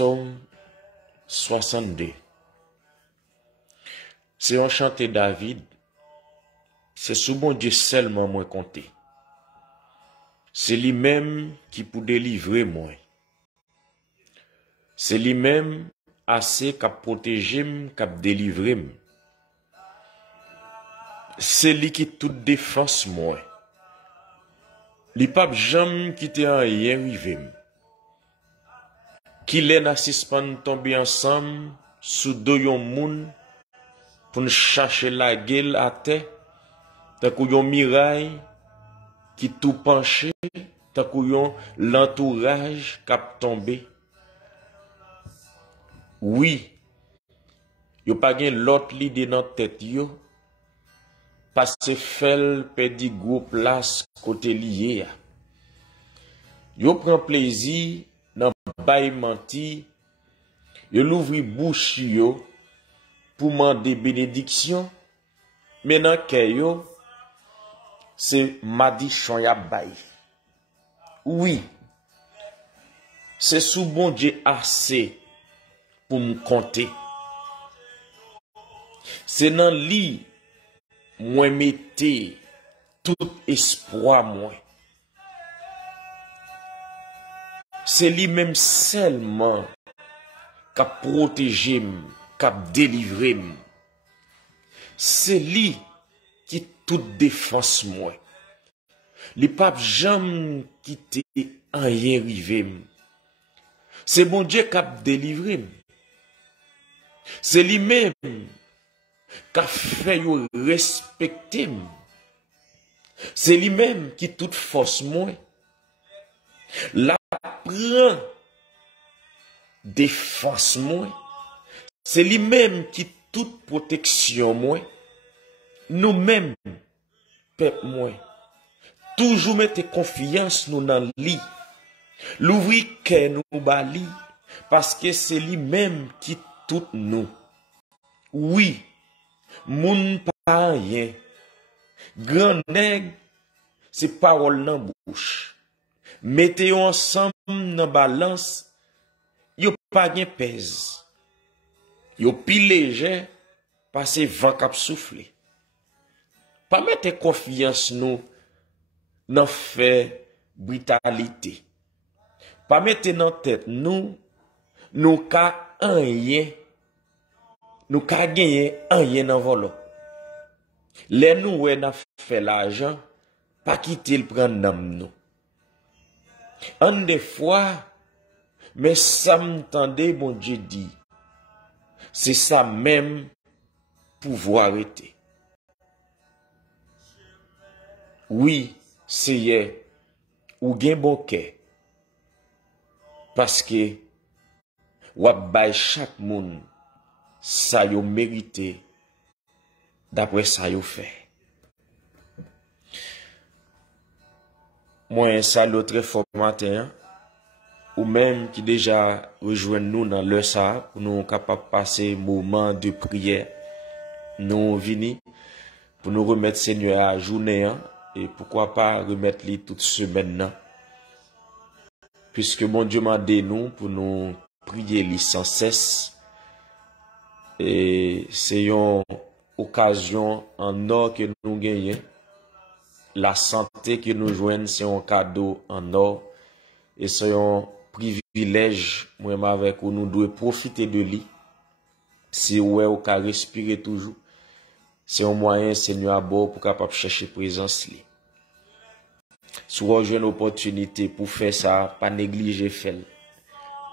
Psaume 62. C'est un chanté David. C'est sous bon Dieu seulement moi compté. C'est lui-même qui peut délivrer moi. C'est lui-même assez cap protéger, cap délivrer. C'est lui qui toute défense moi. Li pape jamais quitté en rien rivé. Qui l'en assispan tomber ensemble sous deux yon moun pour nous chercher la gueule à terre, tant qu'on yon miraille qui tout penché, tant qu'on yon l'entourage cap tombé. Oui, yo pas gen l'autre l'idée dans tête yo, parce que fel pedi gros place côté lié. Yo prend plaisir dans bay menti, yo l'ouvri bouche yo pour demander bénédiction, mais dans kè yo c'est madichon ya bay. Oui, c'est sous bon Dieu assez pour me compter. C'est dans lui moi mettez tout espoir moi. C'est lui-même seulement qui a protégé, qui a délivré. C'est lui qui toute défense moi. Les papes jamais quitté en rien rivé. C'est bon Dieu qui a délivré. C'est lui-même qui a fait yo respecter. C'est lui-même qui toute force moi. La prend défense moi. C'est lui-même qui toute protection moi. Nous-mêmes, peuple moi. Toujours mettre confiance nous dans lui. L'ouvrir que nous bali. Parce que c'est lui-même qui tout nous. Oui. Moun pa rien. Grand nèg, c'est parole dans bouche. Mettez ensemble dans balance, yo pas gen pèse. Yo pi léger parce vent k'ap souffler. Pas mettre confiance nous dans fait brutalité. Pas mettre dans tête nous ka rien. Nous ka gagner rien dans volo. Les nous n'a fait l'argent, pas quitter le prendre dans nous. En des fois, mais ça m'entendait mon Dieu dit, c'est ça même pouvoir arrêter. Oui, c'est ou gen bon cœur. Parce que wap bay chaque monde ça yo mérité d'après ça yo fait. Moi salut très fort matin ou même qui déjà rejoint nous dans le ça pour nous capable passer moment de prière. Nous vini pour nous remettre Seigneur à journée et pourquoi pas remettre lui toute semaine puisque mon Dieu m'a dit nous pour nous prier lui sans cesse. Et c'est une occasion en or que nous gagnons. La santé que nous joignons, c'est un cadeau en or. Et c'est un privilège, moi avec où nous devons profiter de lui. Si ouais, on peut respirer toujours. C'est un moyen, Seigneur, à bord pour capable chercher présence lui. Si vous avez une opportunité pour faire ça, pas négliger faire.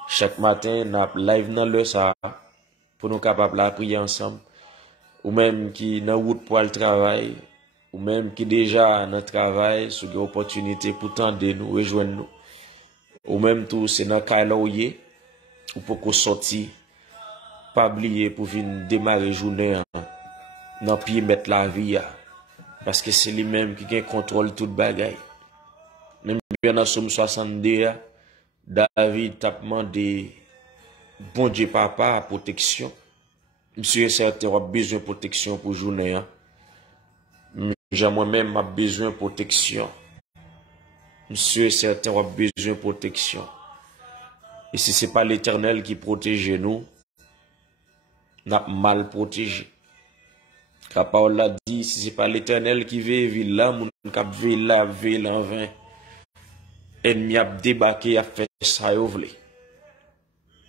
Chaque matin, nous avons live dans le ça. Pour nous capables de prier ensemble, ou même qui dans route pour le travail, ou même qui déjà dans le travail, sur des opportunités pour tendre nous, rejoindre nous, ou même tout, c'est dans le cas où ou pour qu'on sorti, pas oublier pour venir démarrer journée, dans pied mettre la vie, parce que c'est lui-même qui a contrôle toute bagaille. Même bien dans Somme 62, David t'a demandé bon Dieu papa protection. Monsieur certain a besoin de protection pour journée. J'ai moi-même a besoin de protection. Monsieur certain a besoin de protection. Et si ce n'est pas l'Éternel qui protège nous, n'a mal protégé. La parole a dit, si ce n'est pas l'Éternel qui veille là, mon cap veille là, veille en vain. Ennemi a débarqué, a fait ça et ouvré.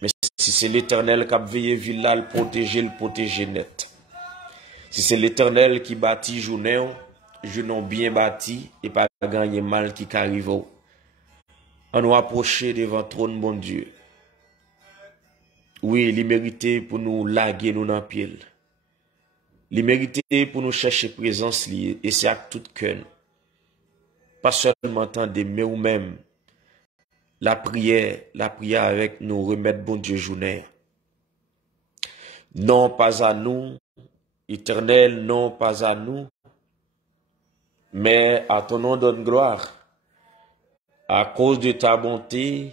Mais si c'est l'Éternel qui a veillé là, le protéger net. Si c'est l'Éternel qui bâtit journée, journée bien bâti, et pas gagner mal qui arrive. On nous approcher devant le trône, bon Dieu. Oui, il mérite pour nous laguer nous dans le pied. Il mérite pour nous chercher présence liée, et c'est à tout cœur. Pas seulement entendre, mais ou même la prière avec nous remettre bon Dieu journée. Non pas à nous, Éternel, non pas à nous, mais à ton nom donne gloire, à cause de ta bonté,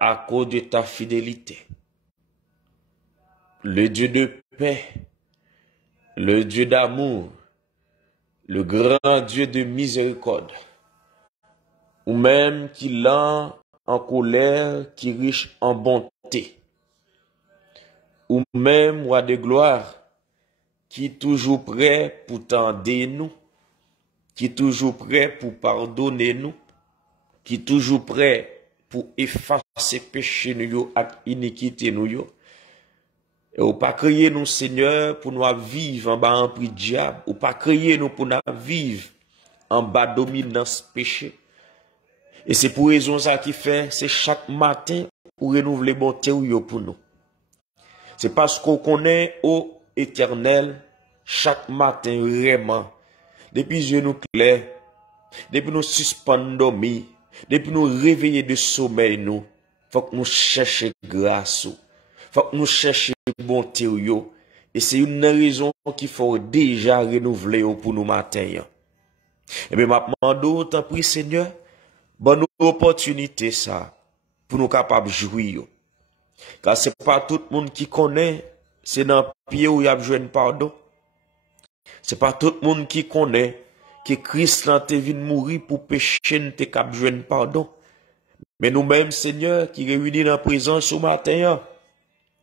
à cause de ta fidélité. Le Dieu de paix, le Dieu d'amour, le grand Dieu de miséricorde, ou même qui lent en colère, qui riche en bonté, ou même roi de gloire, qui est toujours prêt pour tendre nous, qui est toujours prêt pour pardonner nous, qui est toujours prêt pour effacer péché nous et iniquité nous. Et ou pas créer nous, Seigneur, pour nous vivre en bas en prix diable, ou pas créer nous pour nous vivre en bas dominance péché. Et c'est pour raison ça qui fait, c'est chaque matin pour renouveler bonté pour nous. C'est parce qu'on connaît au Éternel chaque matin vraiment. Depuis que nous clairs, depuis nous suspendons dormir, depuis nous réveiller de sommeil nous, faut que nous cherchions grâce. Faut que nous cherchions bonté. Et c'est une raison qu'il faut déjà renouveler pour nous matin. Et bien, maintenant, tant pis, Seigneur, bonne opportunité ça, pour nous capables de jouir. Car c'est pas tout le monde qui connaît, c'est dans le pied où il y a besoin de pardon. C'est pas tout le monde qui connaît que Christ l'a venu mourir pour pécher, nous t'es cap besoin de pardon. Mais nous-mêmes, Seigneur, qui réunis dans la présence ce matin,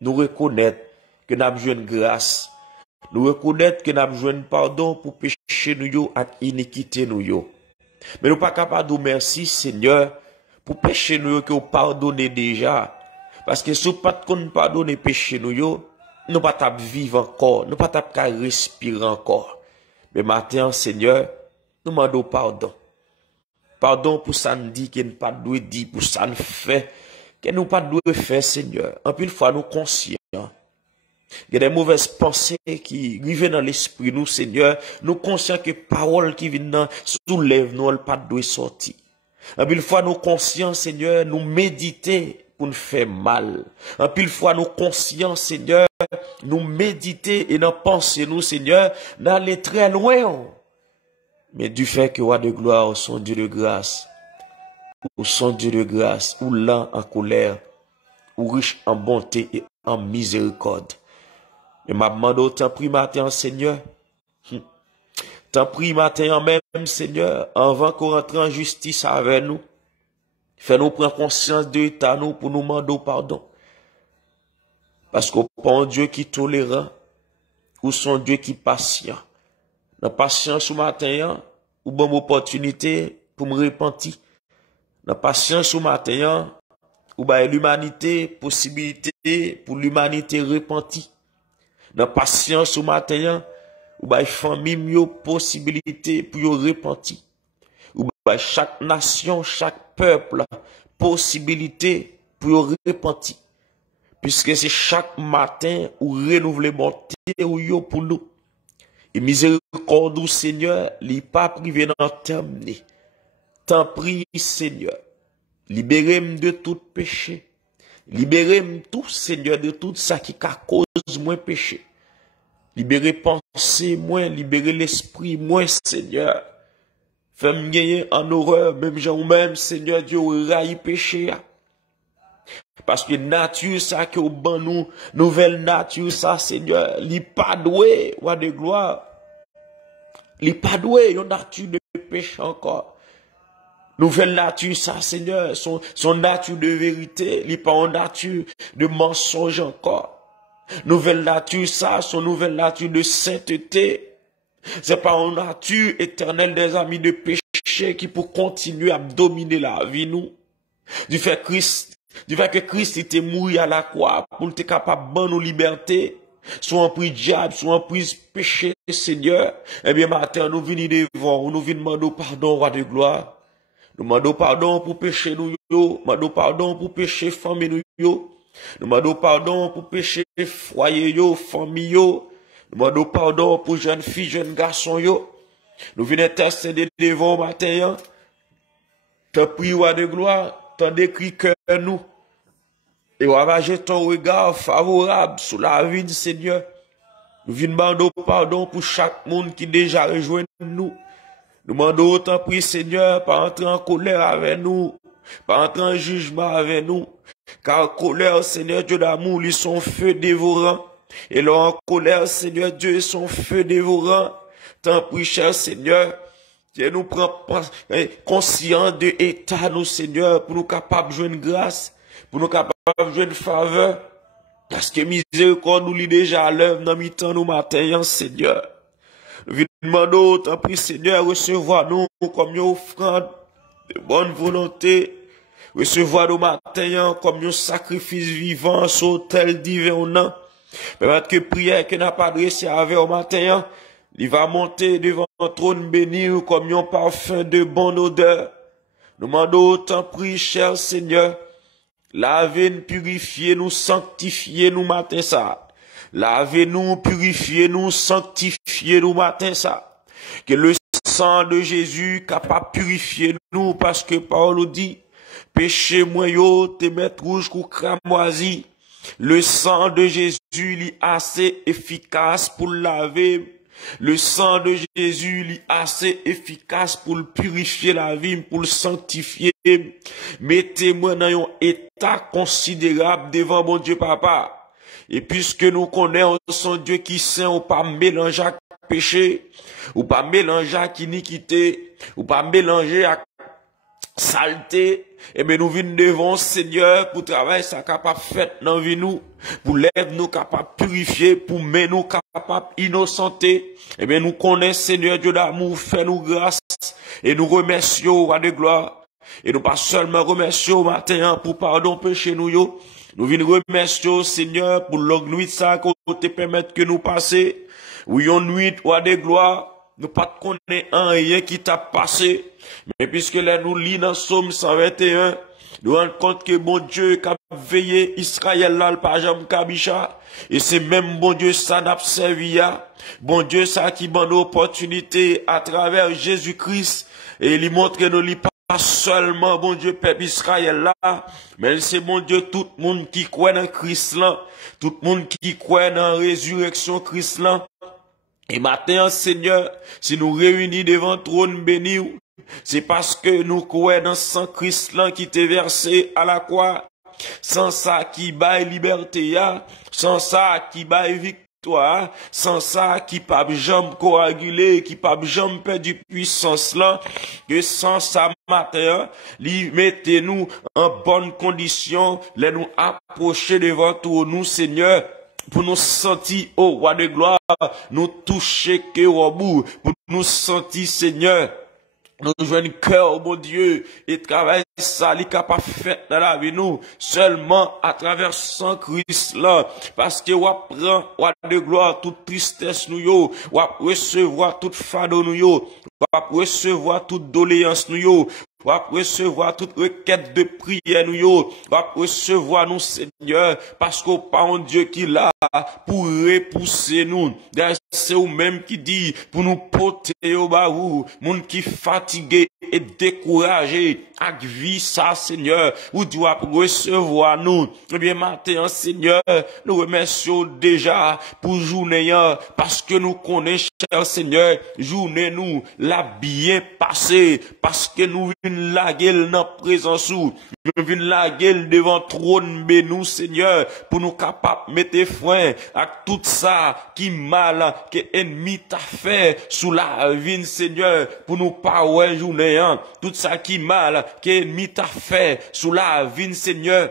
nous reconnaître que nous avons besoin de grâce. Nous reconnaître que nous avons besoin de pardon pour pécher nous et iniquité nous. Mais nous ne sommes pas capables de dire merci, Seigneur, pour pécher nous que vous pardonnez déjà. Parce que si nous ne pas pardonner péché nous, nous ne pouvons pas vivre encore, nous ne pouvons pas respirer encore. Mais maintenant, Seigneur, nous demandons pardon. Pardon pour ça nous dit que nous ne pas doit dire, pour ça nous fait, que nous ne pas doit faire, Seigneur. En plus, fois nous conscients. Il y a des mauvaises pensées qui arrivent dans l'esprit, nous, Seigneur. Nous conscients que paroles qui viennent soulèvent nous, elles pas doivent sortir. En plus, fois nous conscients, Seigneur, nous méditer pour nous faire mal. En plus, fois nous conscients, Seigneur, nous méditer et nous penser, nous, Seigneur, d'aller très loin. Mais du fait que roi de gloire, son Dieu de grâce, ou son Dieu de grâce, ou lent en colère, ou riche en bonté et en miséricorde. Et m'a demandé, t'en prie matin, Seigneur. T'en prie matin même, Seigneur, avant qu'on rentre en justice avec nous. Fais-nous prendre conscience de l'état, nous, pour nous demander pardon. Parce qu'on pas un Dieu qui est tolérant, ou son Dieu qui est patient. Dans patience ce matin, ou bonne opportunité pour me repentir. Dans patience ce matin, ou bah l'humanité, possibilité pour l'humanité repentir. Dans patience ce matin, ou bah famille, possibilité pour repentir. Ou bah chaque nation, chaque peuple, possibilité pour repentir. Puisque c'est chaque matin ou renouveler bonté ou yo pour nous. Et miséricorde, Seigneur, li pas privé dans terme. T'en prie, Seigneur. Libérez-moi de tout péché. Libérez-moi tout, Seigneur, de tout ça qui cause moins péché. Libérez pensée moins, libérez l'esprit moins, Seigneur. Fais-moi gagner en horreur, même gens même, Seigneur Dieu, raille péché. Parce que nature, ça, que au ban nous, nouvelle nature, ça, Seigneur, li pas doué, roi de gloire. Li pas doué, yon nature de péché encore. Nouvelle nature, ça, Seigneur, son nature de vérité, il pas en nature de mensonge encore. Nouvelle nature, ça, son nouvelle nature de sainteté. C'est pas en nature éternelle des amis de péché qui pour continuer à dominer la vie, nous. Du fait que Christ était mort à la croix pour être capable de nos liberté, soit en prise diable, soit en prise péché, Seigneur. Eh bien, matin, nous venons devant, nous venons demander pardon, roi de gloire. Nous demandons pardon pour péché nous, nous demandons pardon pour péché famille nous, nous demandons pardon pour péché foyer yo, famille yo, nous demandons pardon pour jeunes filles, jeunes garçons yo. Nous venons intercéder devant matin, te prie roi de gloire, t'en décrit que nous, et on va jeter ton regard favorable sur la vie du Seigneur. Nous venons demander pardon pour chaque monde qui déjà rejoint nous. Nous demandons autant prix, Seigneur, pas entrer en colère avec nous, pas entrer en jugement avec nous, car colère, Seigneur Dieu d'amour, ils sont feu dévorant, et là en colère, Seigneur Dieu, ils sont feu dévorant. Tant pis, cher Seigneur, Dieu nous prend conscient de l'état, nous, Seigneur, pour nous capables de jouer une grâce, pour nous capables de jouer une faveur, parce que miséricorde nous lit déjà à l'œuvre dans mi-temps, nous matin, Seigneur. Nous demandons, tant pis, Seigneur, recevoir nous comme une offrande de bonne volonté, recevoir nos matins comme un sacrifice vivant sur autel divin. Permettre que prière que n'a pas adressée avec au matin, il va monter devant un trône béni comme un parfum de bonne odeur. Nous demandons, tant pis, cher Seigneur, lavez-nous, purifiez-nous, sanctifiez-nous matin ça. Lavez-nous, purifiez-nous, sanctifiez-nous matin ça. Que le sang de Jésus capable de purifier nous parce que Paul nous dit, péché moi yo, te mettre rouge ou cramoisi. Le sang de Jésus est assez efficace pour laver. Le sang de Jésus est assez efficace pour le purifier la vie, pour le sanctifier. Mettez-moi dans un état considérable devant mon Dieu Papa. Et puisque nous connaissons son Dieu qui saint, ou pas mélanger avec péché, ou pas mélanger avec iniquité, ou pas mélanger avec saleté, et bien nous venons devant Seigneur pour travailler ça capable fait dans vie nous, pour lève nous capable purifier, pour mettre nous capable innocenter, et bien nous connaissons Seigneur Dieu d'amour, fait nous grâce, et nous remercions roi de gloire, et nous pas seulement remercions matin pour pardon péché nous yo. Nous venons remercier Seigneur pour longue nuit ça qu'on te permette que nous passer. Oui, une nuit, roi de gloire, nous pas connaître rien qui t'a passé. Mais puisque là nous lisons dans Psaume 121, nous rendons compte que bon Dieu qui a veillé Israël là, le pajam kabicha, et c'est même bon Dieu ça n'a servi à. Bon Dieu ça qui donne l'opportunité à travers Jésus-Christ, et il montre que nous pas seulement, bon Dieu, peuple Israël là, mais c'est bon Dieu, tout le monde qui croit dans Christ là, tout le monde qui croit dans la résurrection Christ là. Et maintenant, Seigneur, si nous réunis devant le trône béni, c'est parce que nous croyons dans sang Christ là qui t'est versé à la croix, sans ça qui baille liberté, sans ça qui baille victoire. Toi, sans ça, qui pas jambe coagulé, qui pas jambe perdu puissance là, que sans ça matin, li mettez-nous en bonne condition, les nous approcher devant toi, nous, Seigneur, pour nous sentir, oh, roi de gloire, nous toucher que au bout, pour nous sentir, Seigneur, nous joignons cœur, oh mon Dieu, et travail ça, li capable fait dans la vie nous, seulement à travers sang Christ là, parce que on prend, on de gloire, toute tristesse nous yo, on recevoir toute fardeau nous yo, on recevoir toute doléance nous yo, on recevoir toute requête de prière nous yo, on recevoir nous Seigneur, parce qu'on pas un Dieu qui l'a pour repousser nous, c'est ou même qui dit, pour nous porter au baou, monde qui fatigué et découragé, avec vie ça Seigneur, ou doit recevoir nous, eh bien matin Seigneur, nous remercions déjà pour journée, parce que nous connaissons cher Seigneur, journée nous l'a bien passé, parce que nous venons la gueule dans présence nous venons la gueule devant trône bénou Seigneur, pour nous capables mettre foi enfreint, à tout ça qui mal, que ennemi t'a fait sous la vie, Seigneur, pour nous pas ouais journée, hein. Tout ça qui mal, que ennemi t'a fait sous la vie, Seigneur,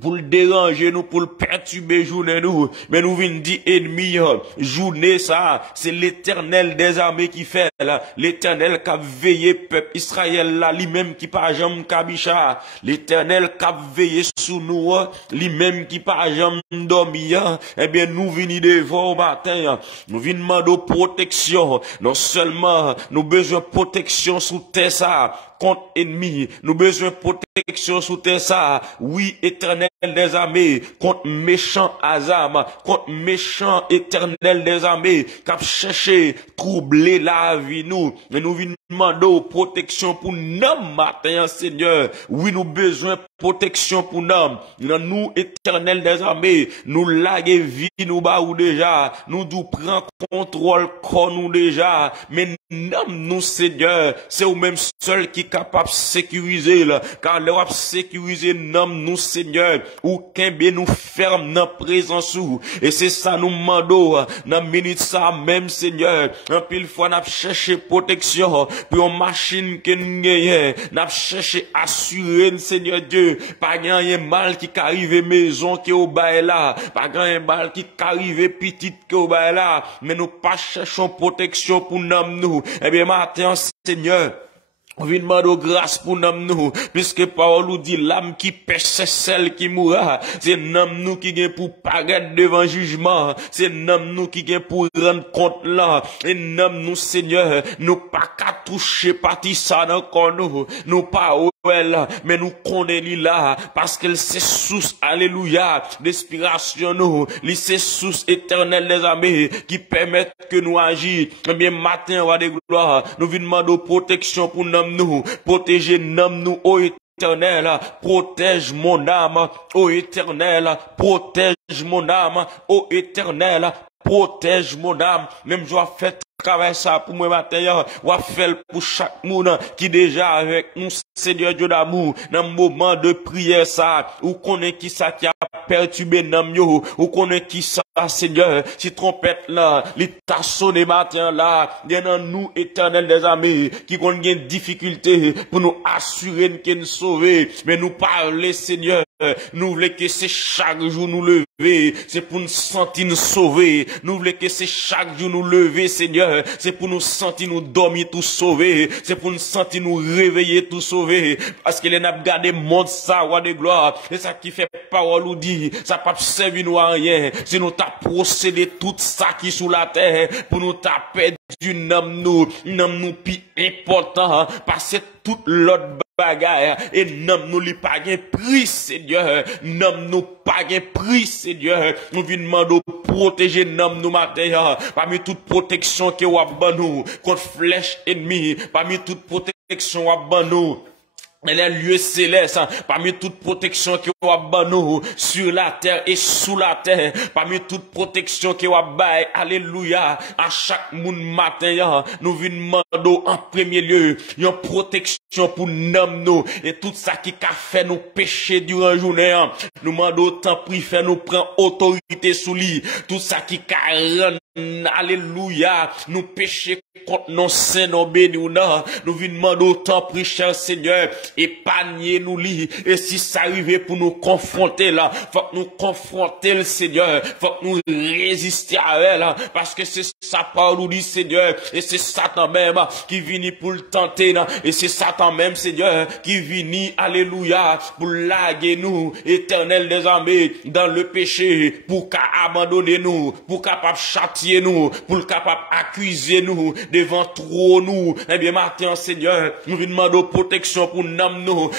pour le déranger nous, pour le perturber journée nous, mais nous venons dire ennemi, journée ça, c'est l'Éternel des armées qui fait là, l'Éternel qui a veillé peuple Israël là, lui-même qui pas jamais kabicha, l'Éternel qui a veillé sous nous, lui-même qui pas jamais dormi, eh bien nous venons devant au matin, nous venons demander protection, non seulement nous besoin de protection sous terre ça, contre ennemi, nous besoin de protection sous terre ça, oui Éternel des armées, contre méchant Azam, contre méchant Éternel des armées, qui a cherché troubler la vie nous, mais nous venons demander protection pour nous matin, Seigneur, oui nous besoin de protection pour nous, Éternel des armées, nous laguer vie nous bas ou déjà, nous nous prend contrôle corps nous déjà, mais nous Seigneur, c'est au même seul qui est capable de sécuriser là, car le sécuriser nous Seigneur, ou qu'un bien nous ferme dans présence ou, et c'est ça nous demandons, dans minute ça même Seigneur, un pile fois n'a cherché protection, pour une machine que nous gagnons, n'a cherché assurer Seigneur Dieu, pas gagner mal qui arrive maison qui au bas là, pas gagner mal qui arrive petite qui au bas là, mais nous pas cherchons protection pour nous, eh bien matin Seigneur, on vient demander grâce pour nous, puisque parole nous dit l'âme qui pêche c'est celle qui mourra. C'est nous qui gagne pour paraître devant jugement. C'est nous qui gagne pour rendre compte là. Et nous Seigneur, nous pas qu'à toucher partie ça encore nous pas là, mais nous connaissons là, parce qu'elle c'est source, alléluia, d'inspiration nous, c'est source éternelle des armées, qui permettent que nous agir. Eh bien, matin, roi de gloire, nous venons demander protection pour nous, protéger nous, ô Éternel, protège mon âme, ô Éternel, protège mon âme, ô Éternel, protège mon âme, même je vais faire travail ça pour moi matin, ou faire pour chaque monde qui déjà avec nous, Seigneur Dieu d'amour, dans le moment de prière ça, ou connaît qui ça qui a perturbé nam yo, ou connaît qui ça, Seigneur, si trompette là, les t'a sonné matin là, bien dans nous, Éternel des armées, qui connaît une difficulté pour nous assurer que nous sauver, mais nous parler, Seigneur, nous voulons que c'est chaque jour nous lever, c'est pour nous sentir nous sauver, nous voulons que c'est chaque jour nous lever, Seigneur, c'est pour nous sentir nous dormir tout sauver, c'est pour nous sentir nous réveiller tout sauver, parce qu'il n'a pas gardé monde ça, roi de gloire, et ça qui fait parole ou dit, ça pas servir nous à rien, c'est nous t'a procédé tout ça qui sous la terre, pour nous t'a perdu nous plus important, parce que toute l'autre bagaille, et nous li pas gain prix, Seigneur, nous pas gain prix, Seigneur, nous venons demander protéger nous matin, parmi toute protection que wa ban nous, contre flèche ennemie, parmi toute protection wa ban nous, et les lieux célestes, parmi toute protection qui va ban sur la terre et sous la terre, parmi toute protection qui va bailler, alléluia, à chaque monde matin, nous venons demander en premier lieu, une protection pour nous, et tout ça qui a fait nous pécher durant la journée, nous demandons tant prix, fait nous prendre autorité sous lui, tout ça qui a alléluia, nous pécher contre nos saints, nos bénis, nous venons demander autant prix, cher Seigneur, épargnez nous li, et si ça arrive pour nous confronter là, faut que nous confronter le Seigneur, faut que nous résister à elle, parce que c'est sa parole nous dit Seigneur, et c'est Satan même qui vient pour le tenter, et c'est Satan même Seigneur qui vient, alléluia, pour laguer nous, Éternel des armées, dans le péché, pour qu'à abandonner nous, pour capable châtier nous, pour capable accuser nous, devant trop nous, eh bien matin Seigneur, nous demandons protection pour nous,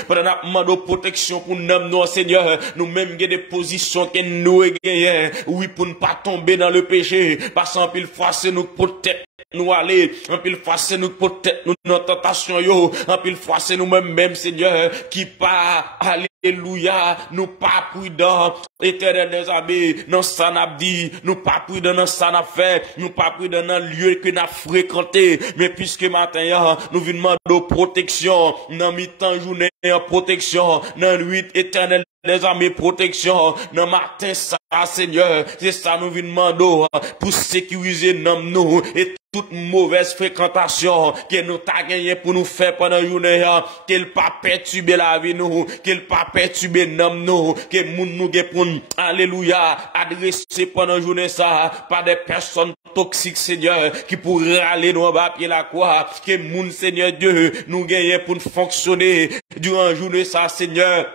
pendant nous demandons protection pour nous, Seigneur, nous même des positions que nous gagnons, oui, pour ne pas tomber dans le péché, parce qu'en pile fois c'est nous protéger nous aller, en pile fois c'est nous protéger nous dans tentation yo, en pile fois c'est nous même Seigneur, qui pas alléluia, nous pas prudents, Éternel des armées, non ça n'a dit, nous pas prudents dans ça n'a fait, nous pas prudents dans le lieu que n'a fréquenté, mais puisque matin, nous venons demander protection, dans mi-temps journée, en protection, dans nuit éternelle des armées protection, dans matin ça, Seigneur, c'est ça nous demandons, pour sécuriser nous, et toute mauvaise fréquentation que nous t'a gagné pour nous faire pendant la journée, qu'elle pas perturber la vie nous, qu'elle pas perturber nous, que moun nous pour alléluia, adresser pendant la journée ça, par des personnes toxiques, Seigneur, qui pourraient aller nous en bas pied la croix, que moun, Seigneur Dieu, nous gagner pour nous fonctionner durant la journée ça, Seigneur.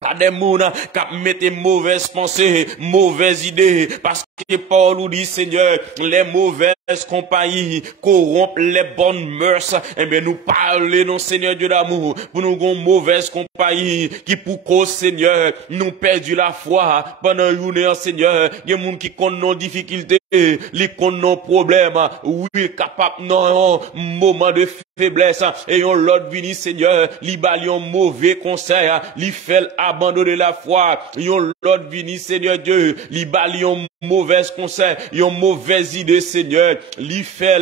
Pas des mouns qui mettent mauvaises pensées, mauvaises idées, parce que Paul nous dit, Seigneur, les mauvaises compagnies corrompent les bonnes mœurs. Eh bien, nous parlons, Seigneur Dieu d'amour, pour nous avons mauvaise compagnie, qui pour cause, Seigneur, nous perdu la foi pendant la journée, Seigneur. Il y a des gens qui connaissent nos difficultés, qui connaissent nos problèmes, oui, capable, non, moment de faiblesse, et on l'autre vini, Seigneur, li bali un mauvais conseil, li fait abandonner la foi, yon l'autre vini, Seigneur Dieu, li bali un mauvais conseil, yon mauvaise idée, Seigneur, li fait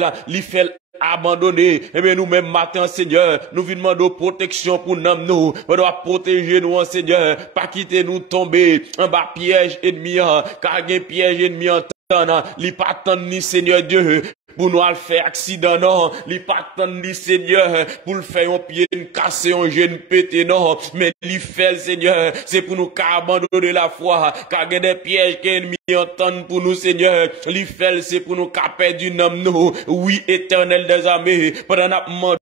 abandonner. Eh bien, nous-mêmes, matin, Seigneur, nous vous demandons protection pour nous. On doit protéger nous, Seigneur, pas quitter nous tomber en bas piège ennemi, car il y a piège ennemi en temps, li pas tant ni, Seigneur Dieu, pour nous faire accident, non. Li pas tant ni, Seigneur, pour le faire un pied casser, un genou pété, non. Mais li fait, Seigneur, c'est pour nous abandonner la foi, car il y a des pièges qu'ennemi entendent pour nous, Seigneur. Li fait, c'est pour nous perdre du nom, nous. Oui, éternel des armées, pendant notre mandat,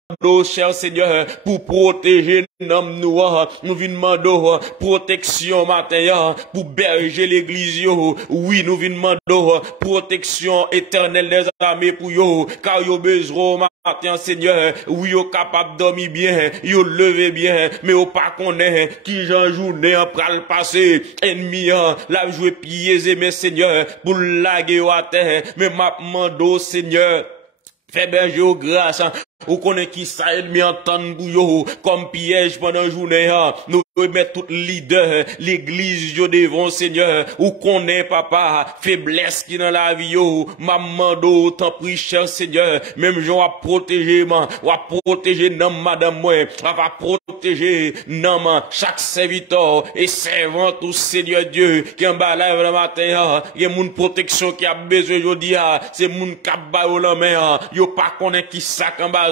cher Seigneur, pour protéger nous, nous demandons protection matin, pour berger l'église, oui, nous demandons protection éternelle des armées pour yo, car yo besoin matin, Seigneur, oui, yo capable de dormir bien, yo lever bien, mais yo pas connaît qui j'en journée en pral passer, ennemi, la jouer pieds et mes Seigneur, pour laguer à terre, mais m'a demandé, Seigneur, fais berger au grâce, ou connaît qui ça ennemi entendre pour yo, comme piège pendant la journée, nous mettre tout leader, l'église, yo devant, Seigneur, ou connaît, papa, faiblesse qui dans la vie, yo, maman d'eau, tant prie, cher Seigneur, même je vais protéger, va protéger, non, madame, moi, va protéger, non, chaque serviteur et servant, tout Seigneur Dieu, qui en bas là, le matin, il y a mon protection qui a besoin, aujourd'hui, c'est mon cap bas au la main, yo pas connaît qui ça, en bas,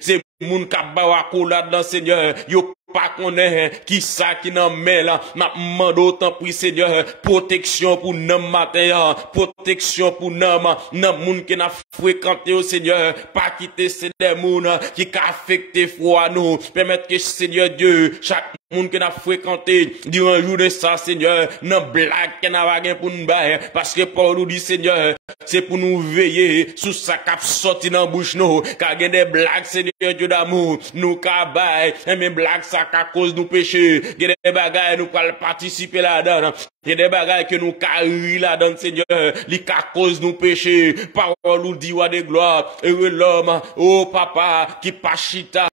c'est moun kaba wa koulade dans Seigneur, yo pas connaît qui ça qui n'en met là, m'a demandé autant pour Seigneur, protection pour nous matin, protection pour nous, moun qui n'a fréquenté au Seigneur, pas quitter ces démons qui a affecté foi nous, permettre que Seigneur Dieu, chaque moun qui n'a fréquenté durant un jour de ça, Seigneur, non blague qui n'a pas pour nous bailler, parce que Paul nous dit, Seigneur, c'est pour nous veiller sous sa cap sorti dans bouche nous, car il y a des blagues, Seigneur Dieu d'amour, nous cabaye, et mes blagues ça à cause nous péchés, il y a des bagailles nous pouvons participer là-dedans, il y a des bagailles que nous carrons là-dedans, Seigneur, les à cause nous péchés, parole nous dit, de gloire, heureux l'homme, oh papa, qui pas chita,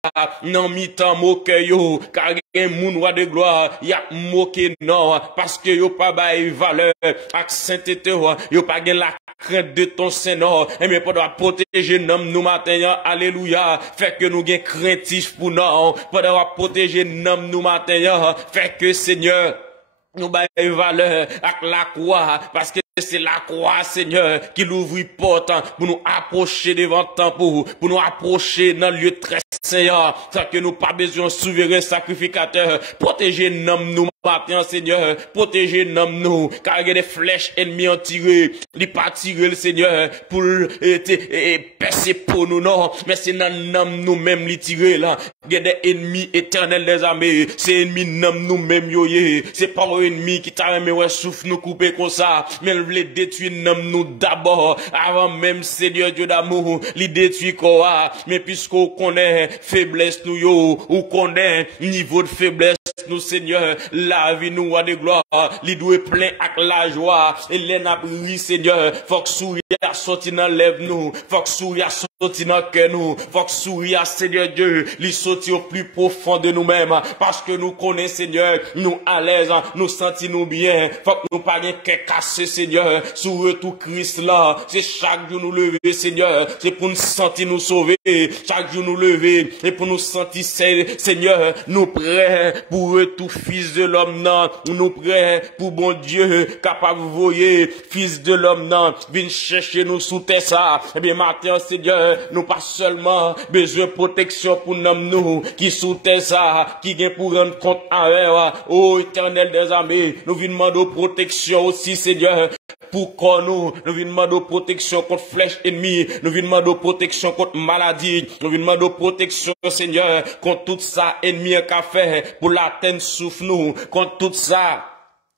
non mi-temps moqué yo, car il y a moun roi de gloire, y a moqué non, parce que yo pas bail valeur, ak sainteté, yo pas gen la crainte de ton Seigneur, et mais pour protéger nous matin, alléluia, fait que nous gen craintif pour nous, pour protéger nous matin, fait que Seigneur, nous baillons valeur avec la croix, parce que c'est la croix, Seigneur, qui l'ouvre porte pour nous approcher devant le temple, pour nous approcher dans le lieu très saint, ça que nous pas besoin de souverain sacrificateur, protéger nous matin, Seigneur, protéger nous, car il y a des flèches ennemies en tiré, les pas tirer le Seigneur, pour percer pour nous, non, mais c'est dans nous-mêmes les tirer là, il y a des ennemis éternels des armées, c'est ennemis nous-mêmes yoye, c'est pas un ennemi qui t'a aimé ouais souffle nous couper comme ça, mais il voulait détruire nous d'abord, avant même Seigneur Dieu d'amour, il détruit quoi, mais puisqu'on connaît faiblesse nous yo, ou connaît niveau de faiblesse nous Seigneur, la vie nous a de gloire, il doit plein avec la joie, et les n'a pris Seigneur, faut que sourire sorti dans lèvres nous, faut que sourire sorti dans que nous, faut que sourire à Seigneur Dieu, lui sortir au plus profond de nous-mêmes, parce que nous connaissons Seigneur, nous à l'aise, nous sentons nous bien, faut que nous pas qu'à casser Seigneur, sur retour Christ là, c'est chaque jour nous lever Seigneur, c'est pour nous sentir nous sauver, chaque jour nous lever, et pour nous sentir Seigneur, nous prêts pour retour Fils de l'homme non, nous prêts pour bon Dieu, capable de voyer, Fils de l'homme non, viens chercher nous sous terre ça, eh bien matin Seigneur, nous pas seulement besoin de protection pour nous, qui sous terre ça, qui vient pour rendre compte avec, oh éternel des armées, nous venons demander protection aussi Seigneur, pour qu'on nous venons demander protection contre flèche ennemie, nous venons demander protection contre maladie, nous venons demander protection Seigneur, contre tout ça ennemi qu'a fait, pour l'atteindre souffle nous, contre tout ça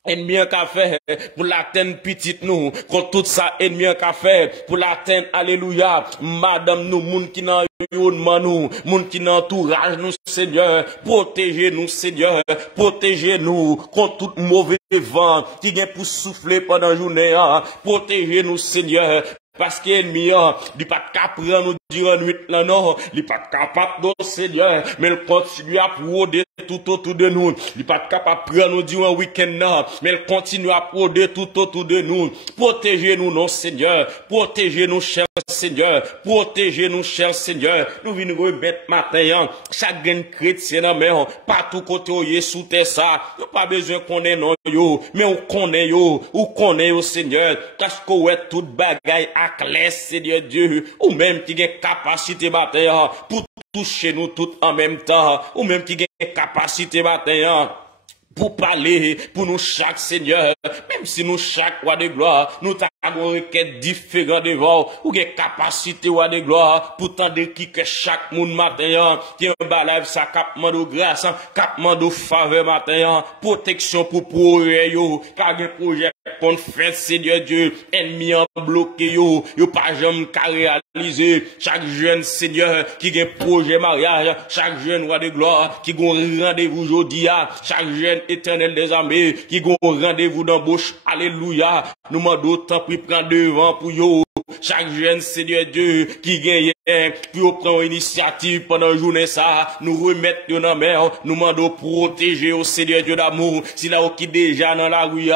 ennemi qu'a fait pour l'atteindre petite nous, contre tout ça ennemi qu'a fait pour l'atteindre alléluia, madame nous, moun qui nan yonman nous, moun qui nan entourage nous Seigneur, protégez-nous Seigneur, protégez-nous contre tout mauvais vent qui vient pour souffler pendant la journée, protégez-nous Seigneur, parce qu'ennemi, il pas capable nous durant la nuit là non, il pas capable de Seigneur, mais il continue à rôder tout autour de nous, il pas capable de prendre nous durant le week-end là, mais il continue à rôder tout autour de nous, protégez-nous non Seigneur, protégez-nous cher Seigneur, protégez-nous cher Seigneur, nous venons remettre matin, chaque chrétien dans main, partout côté où est sous terre ça, nous pas besoin qu'on ait non yo, mais on connaît yo, ou connaît au Seigneur, parce qu'on est toute bagaille à clair Seigneur Dieu, ou même qui a capacité matin pour toucher nous tout en même temps, ou même qui a capacité matin pour parler pour nous chaque Seigneur, même si nous chaque roi de gloire, nous avons une requête différente devant, ou une capacité roi de gloire, pour tendre qui que chaque monde matin, qui est en bas live, ça capement de grâce, capement de faveur matin, protection pour projet yo, car un projet qu'on fait Seigneur Dieu, ennemi en bloqué yo pas jamais qu'à réaliser, chaque jeune Seigneur qui a un projet mariage, chaque jeune roi de gloire qui a un rendez-vous aujourd'hui, chaque jeune éternel des armées, qui ont rendez-vous d'embauche, alléluia, nous demandons tant pour prendre devant pour yo, chaque jeune Seigneur Dieu, qui gagne, puis prend initiative pendant la journée ça, nous remettre dans la mer, nous demandons protéger au Seigneur Dieu d'amour, si là qui déjà dans la rue,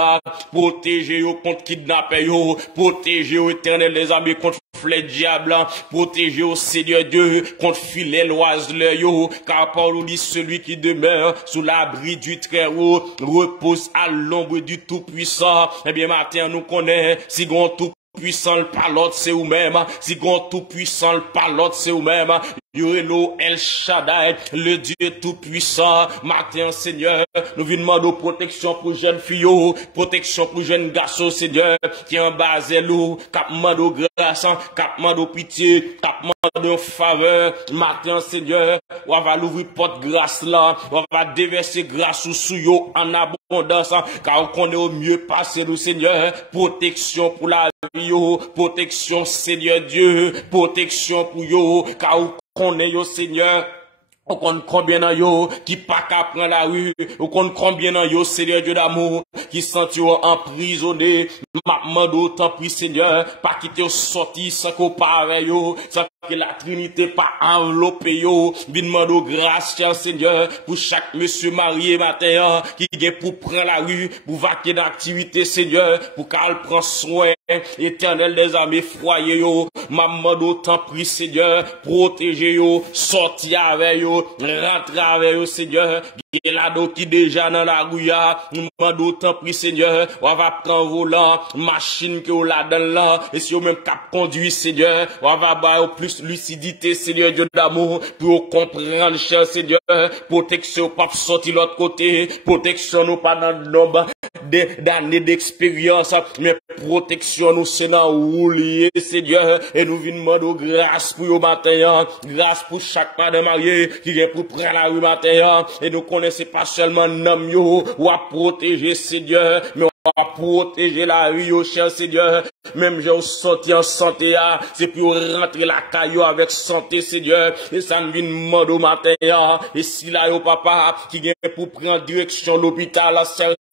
protéger au contre kidnappé yo, protéger au éternel des armées contre flèche diable, protéger au Seigneur Dieu contre filet l'oiseleur yo, car Paul dit celui qui demeure sous l'abri du Très-Haut repose à l'ombre du Tout-Puissant. Eh bien matin nous connaît si gon Tout-Puissant le pas l'autre c'est ou même, si gon Tout-Puissant le pas l'autre c'est ou même, Yorelo El Shaddai, le Dieu tout-puissant, matin Seigneur, nous venons demander protection pour jeunes filles, protection pour jeunes garçons Seigneur, qui en bas l'eau, cap mando grâce, cap mando pitié, cap mando faveur, matin Seigneur, on va l'ouvrir porte grâce là, on va déverser grâce sous yo en abondance, car on connaît au mieux passer nous Seigneur, protection pour la vie, protection Seigneur Dieu, protection pour yo, car qu'on est yo Seigneur, on compte combien dans yo qui pas qu'à prendre la rue, on compte combien dans yo Seigneur Dieu d'amour qui sent yo emprisonné, m'a d'autant pris Seigneur, pas quitter sorti sans qu'on pas avec yo, sans que la Trinité pas enveloppé yo, vin mando grâce cher Seigneur pour chaque monsieur marié matin qui vient pour prendre la rue, pour vaquer d'activité Seigneur, pour qu'elle prend soin éternel des armées foyer yo, maman d'autant pris Seigneur, protéger yo, sortir avec yo, rentrer avec yo Seigneur, et là qui déjà dans la rue, maman d'autant pris Seigneur, on va prendre volant, machine que on là dans là, et si on même cap conduit Seigneur, on va avoir plus lucidité Seigneur Dieu d'amour, pour comprendre cher Seigneur, protection pas sortir l'autre côté, protection nous pas dans le nombre d'années d'expérience, mais protection nous c'est dans roulier Seigneur, et nous venons demander grâce pour au matin, grâce pour chaque pas de marié qui vient pour prendre la rue matin, et nous connaissons pas seulement nom yo, ou à protéger Seigneur, mais à protéger la rue, cher Seigneur, même j'ai sorti en santé, c'est pour rentrer la caillou avec santé, Seigneur, et ça me vient demander au matin, et si là, yo papa, qui vient pour prendre direction l'hôpital,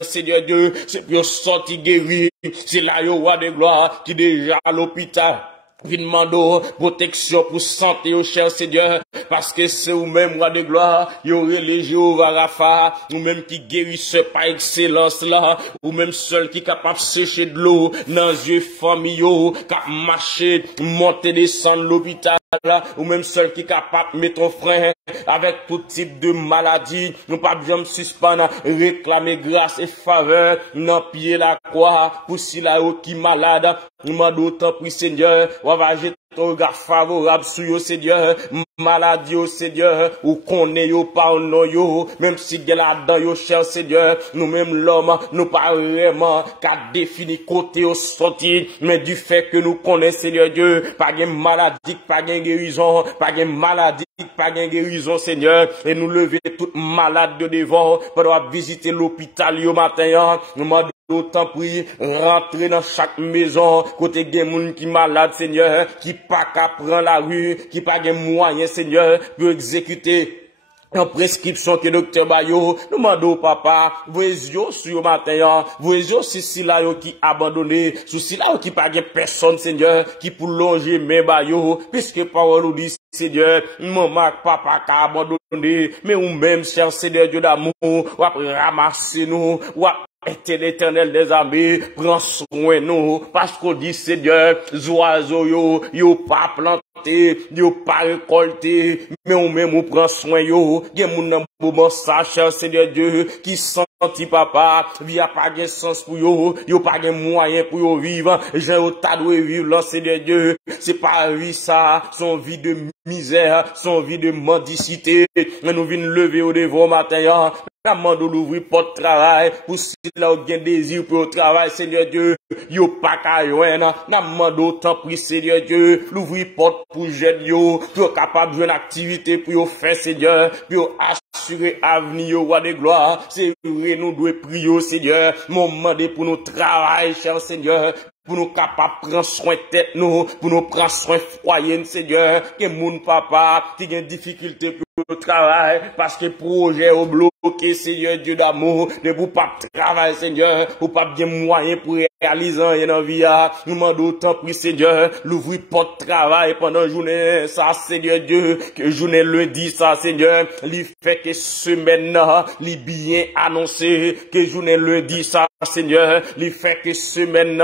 Seigneur Dieu, c'est pour sortir guéri, c'est là, yo roi de gloire, qui déjà à l'hôpital. Vin mando protection pour santé au cher Seigneur, parce que c'est vous-même, roi de gloire, y aurait les Jéhovah Rapha, ou même qui guérissent par excellence là, ou même seul qui est capable de sécher de l'eau dans les yeux familiaux, qui marcher, monter, descendre l'hôpital là, ou même seul qui est capable de mettre ton frère avec tout type de maladie, nous pas besoin de suspendre, réclamer grâce et faveur, non pied la croix, pour si là qui malade, nous demandons autant pour Seigneur, on va jeter ton regard favorable sur yo Seigneur, maladie au Seigneur, ou connaît yo par non yo, même si il y a là-dedans yo cher Seigneur, nous même l'homme, nous pas vraiment qu'à définir côté au sorti, mais du fait que nous connaissons Seigneur Dieu, pas de maladie, pas de guérison, pas de maladie, pas de guérison Seigneur, et nous lever toute malade de devant, pour visiter l'hôpital yo matin, nous demandons autant prier, rentrer dans chaque maison, côté des gens qui malade, Seigneur, qui pas qu'à prendre la rue, qui pas de moyens, Seigneur, pour exécuter en prescription que docteur Bayo, nous demandons papa, voyez sur le matin, voyez si là qui abandonné, si là qui pas de personne, Seigneur, qui pour longer mes Bayo, puisque parole nous dit, Seigneur, maman, papa qui abandonné, mais ou même, cher Seigneur Dieu d'amour, ou après ramasser nous, ou était l'éternel des armées, prends soin nous, parce qu'on dit, Seigneur, oiseaux yo pas planté, yo pas récolté, mais on même on prend soin yo, y a mon moment ça, cher Seigneur Dieu, qui senti papa, via pas de sens pour yo pas de moyen pour yo vivre, j'ai autant de vivre, là, Seigneur Dieu, c'est pas vie ça, son vie de misère, son vie de mendicité, mais nous venons lever au devant matin, Namando l'ouvrir porte travail, pour si là ou gen désir pour le travail, Seigneur Dieu, yo pas ka yoena, namando autant pri Seigneur Dieu, l'ouvrir porte pour jeune yo, pour capable de une activité pour yo faire Seigneur, pour assurer avenir roi de gloire, c'est vrai nous devons prier Seigneur, moment pour nous travailler, cher Seigneur, pour nous capables de prendre soin de tête nous, pour nous prendre soin de foyer, Seigneur, que mon papa, qui a une difficulté pour le travail, parce que projet au bloqué, Seigneur Dieu d'amour, ne vous pas travailler, Seigneur, ou pas bien moyen pour réaliser un dans vie, nous demandons autant pour Seigneur, l'ouvrir porte travail pendant la journée, ça, Seigneur Dieu, que journée lundi, ça, Seigneur, lui fait que semaine, lui bien annoncé, que journée lundi, ça, Seigneur, lui fait que semaine,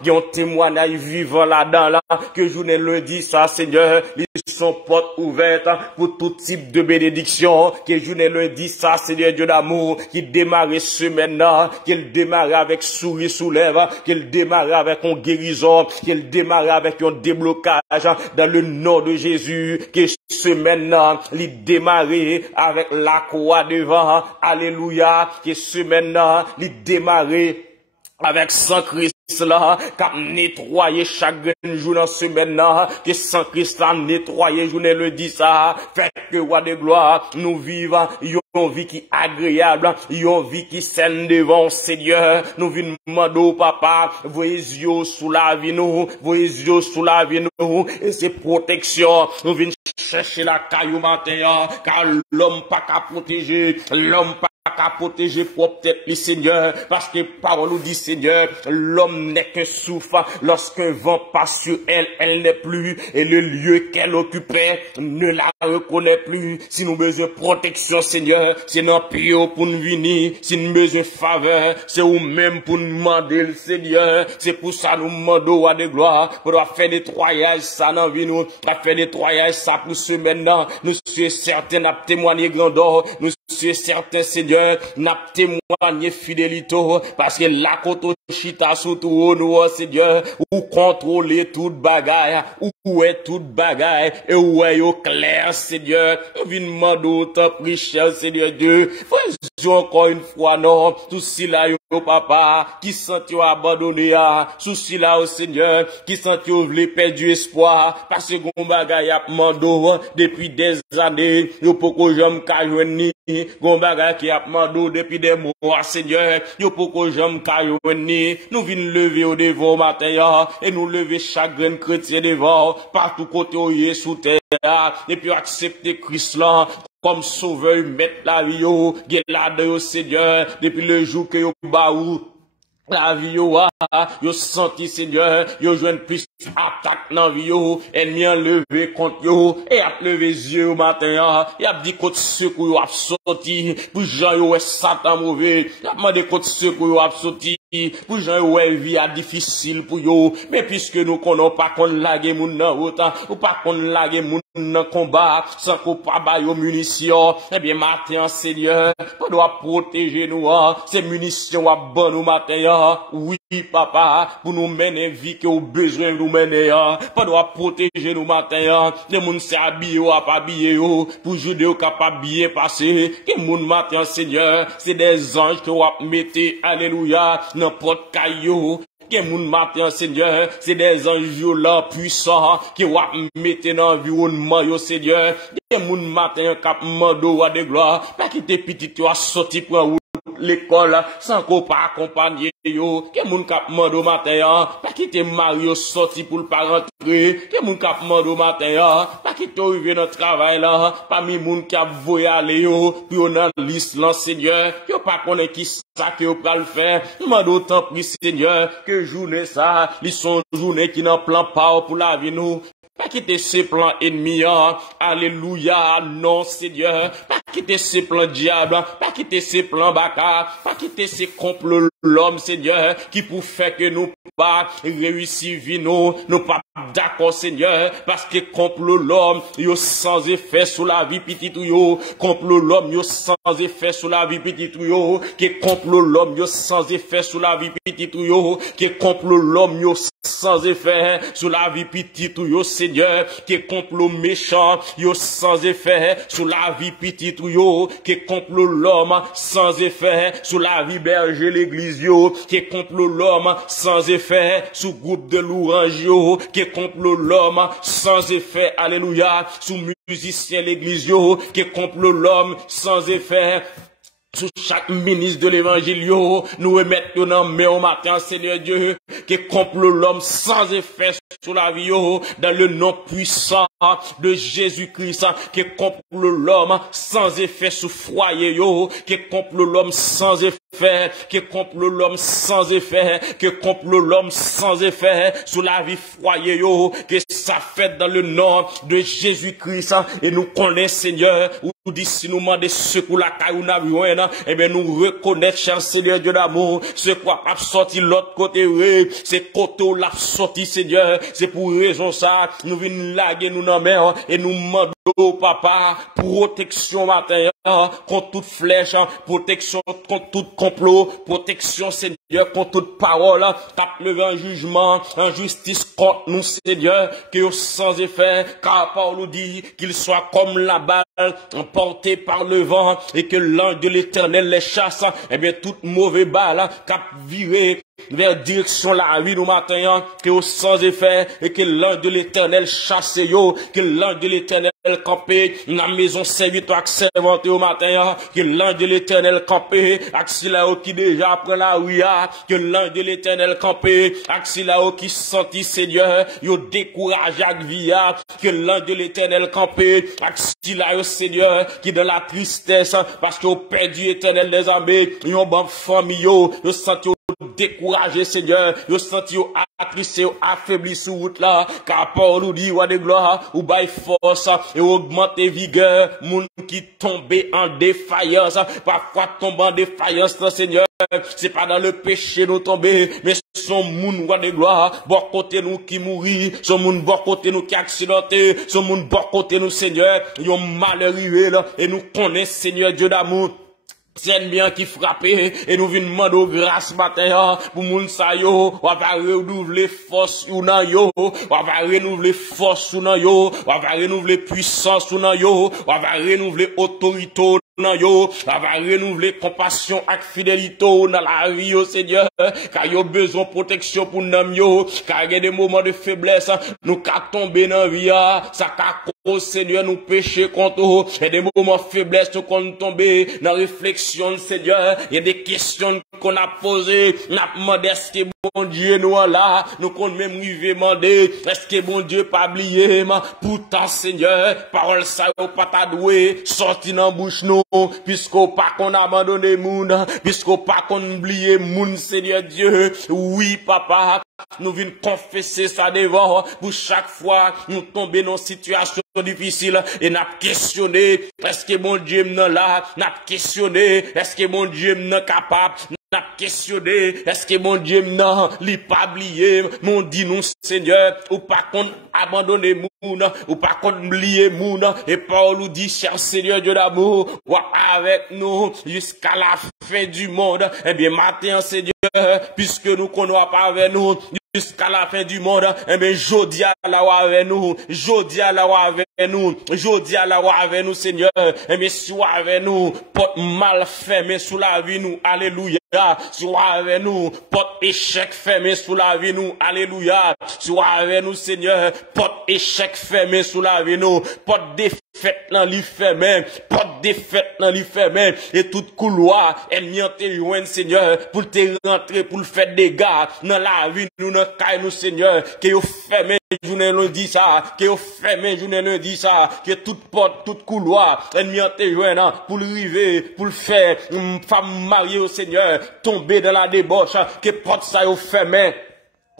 il y a un témoignage vivant là-dedans, là, que journée lundi, ça, Seigneur, ils sont portes ouvertes pour tout type de bénédiction, que journée lundi, ça, Seigneur Dieu d'amour, qui démarre semaine, qu'il démarre avec sourire sous lèvres, qu'il démarre avec une guérison, qu'il démarre avec un déblocage dans le nom de Jésus, que semaine, il démarre avec la croix devant, alléluia, que semaine, il démarre avec sang Christ là, qu'a nettoyer chaque jour dans semaine là, que sang Christ là nettoyer journée le dit ça, fait que roi de gloire, nous vivons une vie qui est agréable, une vie qui saine devant Seigneur, nous venons demander papa, voyez yeux sous la vie nous, voyez yeux sous la vie nous, et c'est protection, nous venons chercher la caillou matin, car l'homme pas qu'à protéger, l'homme pas qu'à protéger propre tête, le Seigneur, parce que parole nous dit, Seigneur, l'homme n'est que souffle, lorsqu'un vent passe sur elle, elle n'est plus, et le lieu qu'elle occupait ne la reconnaît plus. Si nous besoin de protection, Seigneur, c'est notre prière pour nous venir, si nous besoin de faveur, c'est ou même pour nous demander le Seigneur, c'est pour ça nous demandons à des gloires, pour faire des nettoyage, ça dans vie nous, faire des nettoyage, ça pour ce maintenant, nous sommes certains à témoigner grandeur, nous sommes certains, Seigneur, n'a témoigné fidélité, parce que la côte chita surtout nous, Seigneur, ou contrôler toute bagaille, ou est toute bagaille, et où est au clair, Seigneur, vinement d'autres prières, Seigneur Dieu, faisons encore une fois, non, tout cela, yo papa, qui sent abandonné, souci là, au Seigneur, qui sent voulu perdre du espoir, parce que gon bagaille a mando, depuis des années, yo poko jam ka jwenni, gon bagaille qui a mando depuis des mois, Seigneur, yo poko jam ka jwenni, nous venons lever au devant matin, et nous lever chaque grain chrétien devant, partout côté où il est sous terre, et puis accepter Christ là, comme sauveur, mettre la vie, là de Seigneur, depuis le jour que yo baou, La vie yo senti Seigneur, yo joine plus attaque dans vie yo, ennemi enlevé contre yo, et a levé yeux au matin, y a dit contre secours yo a sorti, pour gens yo est Satan mauvais, y a demandé contre secours yo a sorti, pour gens yo est vie difficile pour yo, mais puisque nous connaissons pas qu'on lague moun nan route, ou pas qu'on lague moun nan combat, sans qu'on pas ba yo munitions, eh bien matin Seigneur, on doit protéger nous, ces munitions à bon nous matin, oui, papa, pour nous mener vie que au besoin nous mener, pour nous protéger nous matin, les moun s'est habillé ou pas habillé, pour juder ou capable bien passer, que moun matin, Seigneur, c'est des anges que vous mettez, alléluia, n'importe caillou, que moun matin, Seigneur, c'est des anges là puissants, qui vous mettez dans l'environnement, yo, Seigneur, que moun matin, cap mando à de gloire, pas quitter petit, tu as sorti pour l'école sans qu'on pas accompagner yo que moun k'ap mando matin pas quitter Mario sorti pour le pas rentrer que moun k'ap mando matin pas quitter arriver dans travail là parmi moun qui a voyagé yo puis on a liste là Seigneur yo pas connaît qui ça que yo pral faire mando autant prie Seigneur que journée ça ils sont journée qui n'en plan pas pour la vie nous. Pas quitter ces plans ennemis, alléluia, non Seigneur, pas quitter ces plans diable, pas quitter ces plans baka, pas quitter ces complots l'homme Seigneur, qui pour faire que nous pas réussir vie nous pas d'accord Seigneur, parce que complot l'homme, yo sans effet sur la vie petite yo, complot l'homme yo sans effet sur la vie petite yo, que complot l'homme yo sans effet sur la vie petite yo, que complot l'homme yo sans effet sur la vie petite yo Seigneur, que complot méchant yo sans effet sur la vie petite yo, que complot l'homme sans effet sur la vie berger l'église yo, que complot l'homme sans effet sur groupe de louange yo, que complot l'homme sans effet alléluia sur musicien l'église yo, que complot l'homme sans effet sous chaque ministre de l'évangile, nous remettons dans main au matin, Seigneur Dieu, que complot l'homme sans effet sur la vie, dans le nom puissant de Jésus-Christ, que complot l'homme sans effet sur foyer, que complot l'homme sans effet, que complot l'homme sans effet, que complot l'homme sans effet sur la vie foyer, que ça fait dans le nom de Jésus-Christ, et nous connaissons, Seigneur, ou dit si nous demandons secours la caille ou n'a eh bien, nous reconnaître, cher Seigneur Dieu d'amour, ce quoi pas sorti l'autre côté, c'est côté où l'a sorti, Seigneur, c'est pour raison ça, nous venons laguer nous dans mer, et nous demandons, papa, protection matin, contre toute flèche, protection contre tout complot, protection, Seigneur, contre toute parole, tape levé un jugement, en justice contre nous, Seigneur, que sans effet, car Paul nous dit qu'il soit comme la balle, emporté par le vent, et que l'ange de l'Éternel les chasse, eh bien, toute mauvaise balle, cap viré vers direction la vie nous matin, que au sans effet, et que l'ange de l'Éternel chasse yo, que l'ange de l'Éternel campé, la maison servitoire servante au matin, que l'ange de l'Éternel campé, axila qui déjà prend la ouïa, que l'ange de l'Éternel campé, axila qui senti Seigneur, yo décourage avec via, que l'ange de l'Éternel campé, axila Seigneur, qui dans la tristesse, parce que au perdu éternel des armées, yon bon famille yo senti découragé Seigneur, yo senti attristé, affaibli sur route là, car Paul nous dit, de gloire, ou bail force, et augmente vigueur, moun qui tombe en défaillance, parfois tombe en défaillance, Seigneur, c'est pas dans le péché nous tomber, mais son moun de gloire, bon côté nous qui mourit, son moun bon côté nous qui accidenté, son moun bon côté nous Seigneur, yon malheur là, et nous connaissons Seigneur Dieu d'amour. C'est bien qui frappé, et nous venons demander grâce matin, pour moun sa yo, on va renouveler force ou nan yo, on va renouveler force ou nan yo, on va renouveler puissance ou nan yo, on va renouveler autorité nan yo, on va renouveler compassion et fidélité dans la vie au Seigneur, car yo besoin de protection pour nam yo, car il y a des moments de faiblesse, nous ka tomber dans vie, ça ka Seigneur, nous péchons contre eux. Il y a des moments de faiblesse qu'on est tombé dans la réflexion, Seigneur. Il y a des questions qu'on a posées. On a demandé est-ce que bon Dieu nous là. Nous qu'on même demander est-ce que bon Dieu pas oublié. Pourtant, Seigneur, parole ça ou pas ta doué. Sorti dans bouche nous. Puisqu'on pas qu'on abandonne monde. Puisqu'on pas qu'on oublie monde, Seigneur Dieu. Oui, papa. Nous venons confesser ça devant pour chaque fois nous tomber dans une situation difficile et n'a questionné est-ce que mon Dieu m'en là, n'a questionné est-ce que mon Dieu m'en capable, n'a questionné est-ce que mon Dieu m'en li pas oublié, mon dit nous Seigneur ou pas qu'on abandonner moun ou pas qu'on oublier moun et Paul nous dit cher Seigneur Dieu d'amour ou avec nous jusqu'à la fin du monde. Eh bien matin Seigneur puisque nous connaissons pas avec nous jusqu'à la fin du monde, eh bien, jodi à la wa avec nous, jodi à la wa avec nous, jodi à la wa avec nous, Seigneur, eh bien, sois avec nous, porte mal fermé sous la vie nous, alléluia, sois avec nous, porte échec fermé sous la vie nous, alléluia, sois avec nous, Seigneur, porte échec fermé sous la vie nous, porte défaite dans l'île fermé, porte défaite dans l'île fermé, et toute couloir, ennemi en te joindre, Seigneur, pour te rentrer, pour le faire des gars, dans la vie nous, caille nous Seigneur, que vous fermez journée lundi ça, que vous fermez journée lundi ça, que toute porte, toute couloir, ennemi en te joindre, pour le river, pour le faire, femme mariée au Seigneur, tomber dans la débauche, que porte ça vous fermez.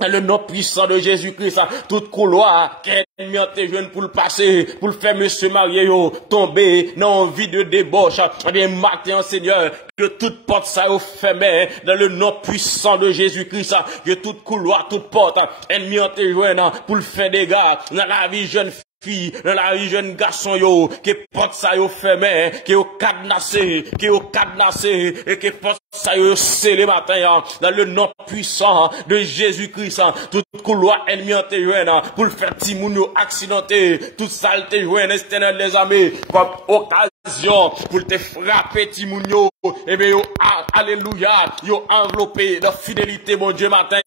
Le nom puissant de Jésus-Christ, tout couloir, qu'ennemi en te jeune pour le passer, pour le faire monsieur marié, tomber dans une vie de débauche, eh bien, matin, Seigneur, que toute porte ça fermée, dans le nom puissant de Jésus-Christ, que tout couloir, toute porte, ennemi en te jeune pour le faire des gars, dans la vie jeune fille, dans la vie jeune garçon yo, que porte ça yo fermé, que yo cadenassé, et que porte ça yo scellé matin, dans le nom puissant de Jésus-Christ, tout couloir ennemi en te joindre, pour le faire timoun yo accidenté, tout ça te joindre, éternel les amis, comme occasion, pour te frapper timoun yo, et bien yo, alléluia, yo enveloppé de fidélité, mon Dieu matin,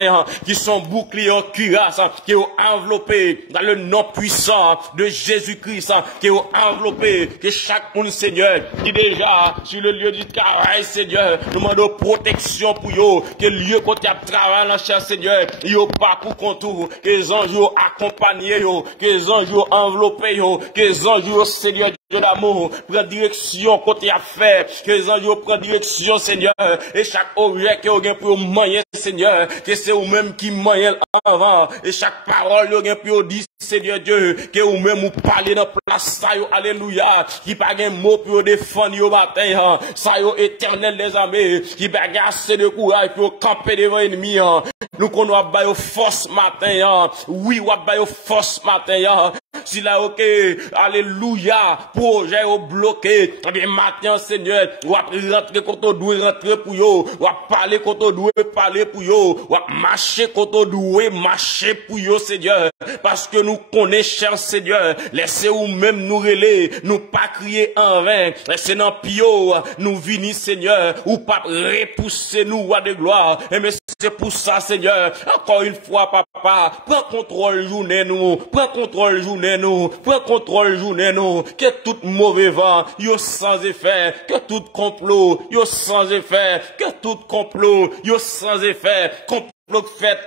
qui sont boucliers en cuirasse, qui ont enveloppé dans le nom puissant de Jésus-Christ, qui ont enveloppé, que chaque monde, Seigneur, qui déjà sur le lieu du travail, Seigneur, nous demandons protection pour eux, que le lieu qu'on a travaillé dans cher Seigneur, yo pas pour contour, que les anges accompagnés, que les anges enveloppés, que les anges, Seigneur, Dieu d'amour, prend direction côté à faire, que les anges prennent direction, Seigneur, et chaque objet que vous avez pour moyen, Seigneur, que c'est vous-même qui moyen avant, et chaque parole que vous avez pour dire, Seigneur Dieu, que vous-même vous parlez dans place, ça alléluia, qui pas un mot pour défendre au matin, ça éternel les amis, qui pas assez de courage pour camper devant l'ennemi, nous qu'on va bailler force matin, oui, on va bailler force matin, si là, ok, alléluia, projet au bloqué, eh bien, matin, Seigneur, on va rentrer quand on doit rentrer pour yo, on va parler quand on doit parler pour yo, on va marcher quand on doit marcher pour yo, Seigneur, parce que nous connaissons, cher Seigneur, laissez-vous même nous relayer, nous pas crier en vain, laissez dans pio, nous venir, Seigneur, ou pas repousser nous à de gloire, et mais c'est pour ça, Seigneur, encore une fois, papa, prends contrôle journée nous, prends contrôle journée nous, prends contrôle journée nous, que tout mauvais vent, yo sans effet, que tout complot, yo sans effet, que tout complot, yo sans effet, complot fait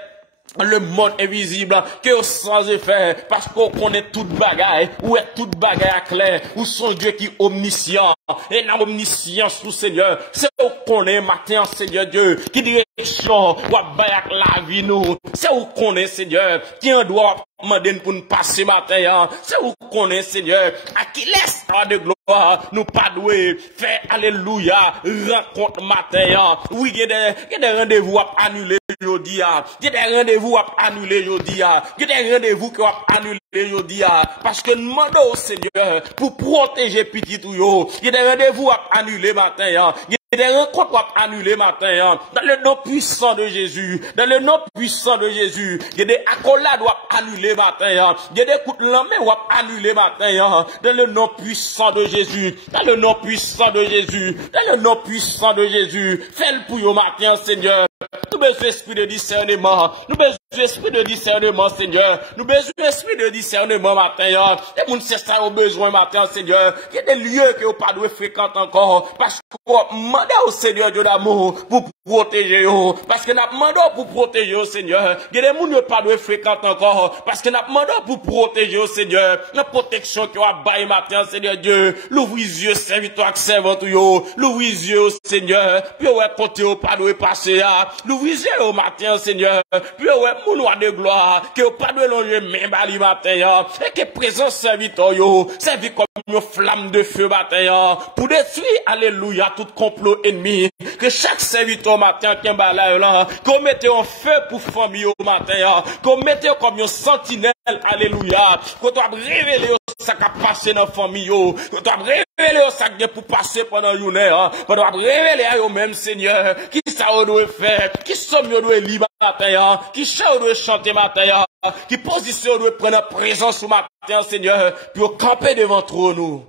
le monde invisible, que sans effet, parce qu'on connaît toute bagaille, ou est toute bagaille à clair, ou son Dieu qui est omniscient, et la omniscience tout Seigneur, c'est où qu'on est matin, Seigneur Dieu, qui direction, ou à la vie nous, c'est où qu'on est, Seigneur, qui en doit demander pour nous passer matin, c'est où qu'on est, Seigneur, à qui laisse de gloire, nous pas doué, faire alléluia, rencontre matin, oui, il y a des rendez-vous à annuler aujourd'hui, il y a des rendez-vous à annuler aujourd'hui, il y a des rendez-vous qui à annuler aujourd'hui, parce que nous demandons au Seigneur, pour protéger petit tout yo, il y a des rendez-vous à annuler matin, il y a des rencontres à annuler matin, dans le nom puissant de Jésus, dans le nom puissant de Jésus, il y a des accolades à annuler matin, il y a des coups de la main à annuler matin, dans le nom puissant de Jésus, dans le nom puissant de Jésus, dans le nom puissant de Jésus, fais-le pour yo matin, Seigneur. Nous besoin d'esprit de discernement, nous besoin d'esprit de discernement, Seigneur. Nous besoin d'esprit de discernement, matin. Et nous c'est ça, au besoin, matin, Seigneur. Il y a des lieux que vous pas de fréquenter encore. Parce qu'on demande au Seigneur Dieu d'amour pour protéger. Parce que nous demandons pour protéger au Seigneur. Il y a des gens qui pas de fréquenter encore. Parce que nous demandons pour protéger au Seigneur. La protection que vous avez matin, Seigneur Dieu. L'ouvrir les yeux, serviteur ak servante yo. L'ouvrir les yeux, Seigneur. Puis ouais, côté au pas de passer là. L'ouvrir les yeux au matin, Seigneur. Puis ouais, mon roi de gloire. Que pas de longer même bali matin. Et que présence serviteur yo. Servi comme une flamme de feu matin. Pour détruire, alléluia, tout complot ennemi. Que chaque serviteur matin qui est là, qu'on mette en feu pour famille au matin. Qu'on mette comme une sentinelle, alléluia. Qu'on doit révéler ça qui a passé dans la famille. Qu'on doit révéler ça qui pour passer pendant une journée. Qu'on doit révéler à eux-mêmes, Seigneur, qui ça on doit faire, qui sommes nous doit lire matin, qui chant doit chanter matin, qui position doit prendre présence au matin, Seigneur, pour camper devant trop nous.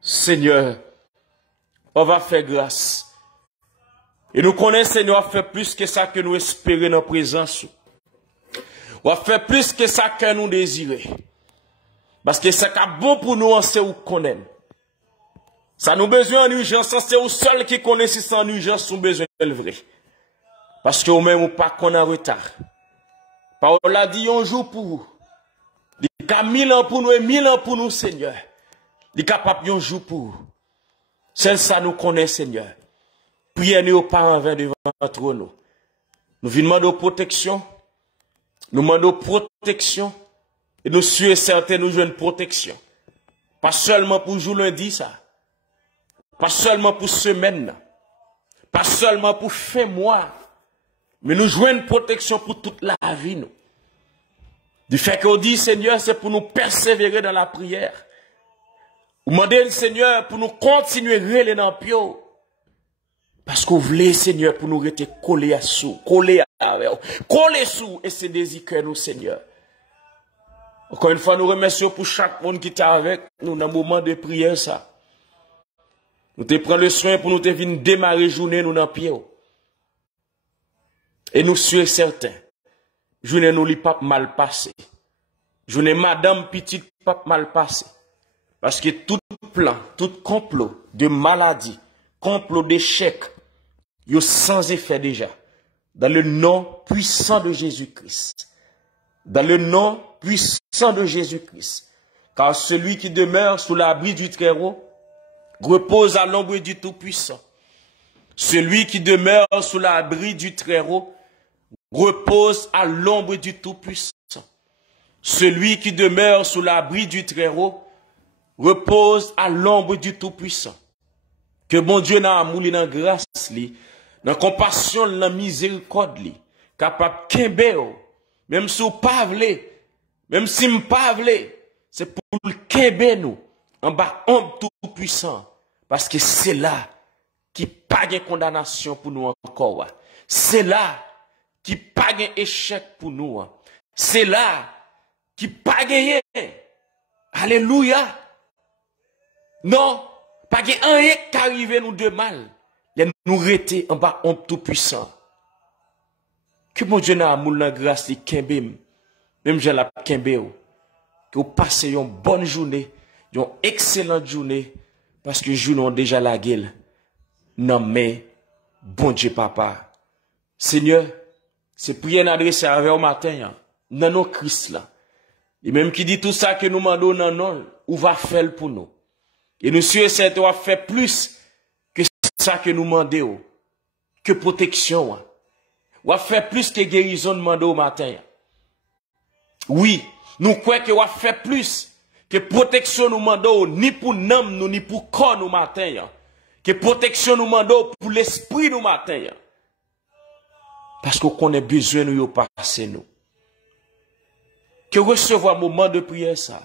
Seigneur, on va faire grâce. Et nous connaissons, Seigneur, fait plus que ça que nous espérons dans la présence. On va faire plus que ça que nous désirons. Parce que ça qui est bon pour nous, c'est où qu'on aime. Ça nous besoin en urgence, c'est au seul qui connaît si c'est en urgence, nous besoin de vrai. Parce que nous-mêmes, ou pas qu'on a retard. Parole a dit un jour pour vous. Il y a 1000 ans pour nous et 1000 ans pour nous, Seigneur. Il est capable un jour pour vous. Seul ça nous connaît, Seigneur. Priez nous pas en vain devant notre nous. Nous venons demander protection. Nous demandons protection. Et nous sommes certains, nous jouons une protection. Pas seulement pour jour lundi, ça. Pas seulement pour semaine. Pas seulement pour fin mois. Mais nous jouons une protection pour toute la vie, nous. Du fait qu'on dit, Seigneur, c'est pour nous persévérer dans la prière. Vous demandez le Seigneur pour nous continuer à relever dans le pio. Parce que vous voulez, Seigneur, pour nous rester collés à sous, collés sous, et c'est désir que nous, Seigneur. Encore une fois, nous remercions pour chaque monde qui est avec nous dans le moment de prière, ça. Nous te prenons le soin pour nous te venir démarrer journée, nous dans le pied. Et nous sommes certains. Journée nous li pas mal passé. Journée madame petite pas mal passé. Parce que tout plan, tout complot de maladie, complot d'échec, yo sans effet déjà. Dans le nom puissant de Jésus-Christ. Dans le nom puissant de Jésus-Christ. Car celui qui demeure sous l'abri du Très-Haut repose à l'ombre du Tout-Puissant. Celui qui demeure sous l'abri du Très-Haut repose à l'ombre du Tout-Puissant. Celui qui demeure sous l'abri du Très-Haut repose à l'ombre du Tout-Puissant. Que bon Dieu n'a amour, dans grâce, dans compassion, dans miséricorde, capable de même si vous pas voulez, même si vous pas voulez, c'est pour le kembe nous, en bas, ombre Tout-Puissant. Parce que c'est là qui pas de condamnation pour nous encore. C'est là qui pas de échec pour nous. C'est là qui pas gagné. Alléluia. Non, pas de rien qui arrive nous de mal. Nous rester en bas ombre Tout-Puissant. Que mon Dieu n'a amour la grâce li kembe, même j'ai la kembe. Que vous passez une bonne journée, une excellente journée, parce que nous avons déjà la gueule. Non mais, bon Dieu papa. Seigneur, c'est prière adressée avec au matin, dans nos Christ là. Et même qui dit tout ça que nous demandons non, non, ou va faire pour nous. Et nous sommes certains va faire plus que ça que nous demandons, que protection. Ou va faire plus que guérison demandons au matin. Oui, nous croyons que va faire plus que protection nous demandons, ni pour nous, ni pour corps nous matin. Que protection nous demandons pour l'esprit nous matin. Parce qu'on a besoin de nous passer nous. Que recevoir un moment de prière ça.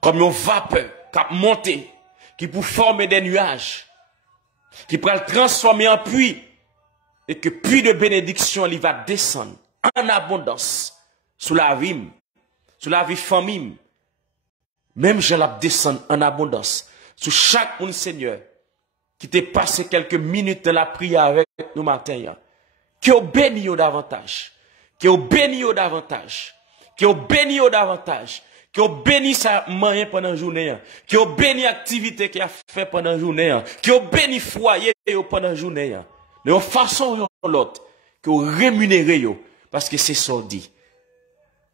Comme une vapeur qui a monté, qui peut former des nuages, qui peut le transformer en pluie, et que pluie de bénédiction, il va descendre en abondance sur la vie famille. Même je la descendre en abondance sur chaque monde, Seigneur, qui t'est passé quelques minutes dans la prière avec nous matin. Qui ont béni davantage. Que vous bénissez davantage. Que vous bénissez davantage. Que vous bénissez sa main pendant la journée. Que vous bénissez l'activité qu'il a fait pendant la journée. Que vous bénissez foyer pendant la journée. De façon ou l'autre. Que vous rémunérez. Parce que c'est ça dit.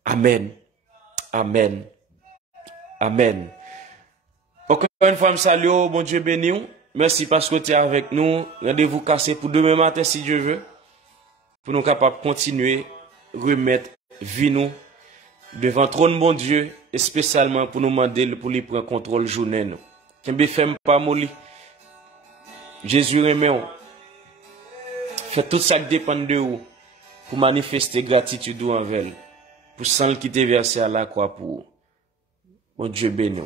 Amen. Amen. Amen. Encore une fois, je salue, bon Dieu béni. Merci parce que tu es avec nous. Rendez-vous cassé pour demain matin si Dieu veut. Pour nous capables de continuer, remettre vie nous devant le trône bon Dieu. Et spécialement pour nous demander pour lui prendre contrôle journée nous. Kembe femme pas molli. Jésus remet. Faites tout ça qui dépend de vous. Pour manifester gratitude envers. Pour sang qui t'est versé à la croix pour. Bon Dieu béni.